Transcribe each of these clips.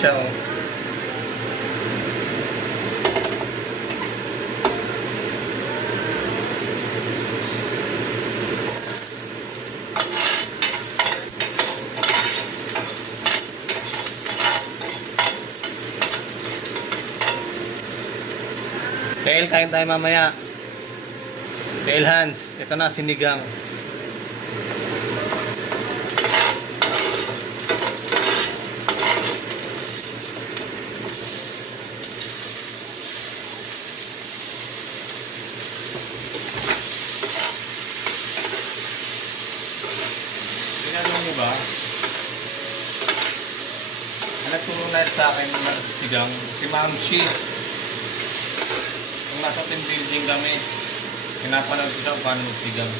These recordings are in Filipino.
siya, oh. Tail, kain tayo mamaya. Tail Hans, ito na sinigang. Ginagawa niyo ba? Ang nagturo na sa akin ng sigang, si Ma'am Shi. Kung nasa team building kami, pinapanood ko siya paano magsigang.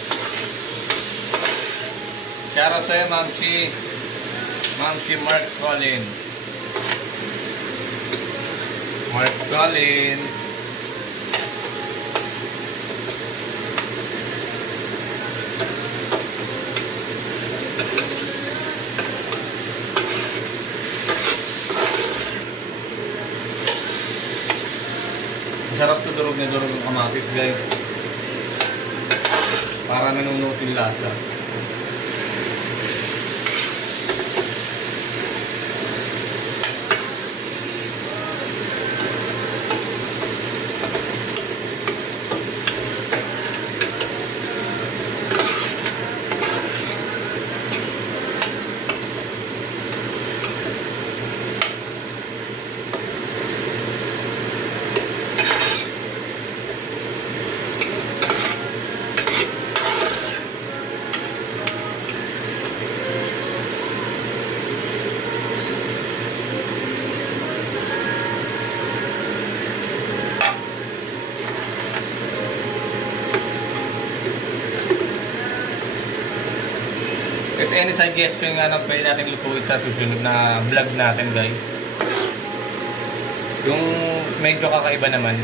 Shoutout sa'yo, Ma'am Shi. Ma'am Shi Mark Collins. Mark Collins. Masarap to, durog na durog ng kamatis, guys. Para nanunuot yung lasa. Kasi any suggestion nga na pwede natin lutuin sa susunod na vlog natin, guys. Yung medyo kakaiba naman.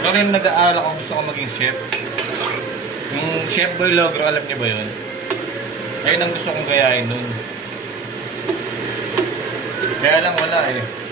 Ito rin nag-aaral ako, gusto ko maging chef. Yung Chef Boy Logro, alam niyo ba yun? Ayun ang gusto kong gayahin nun. Kaya lang wala eh.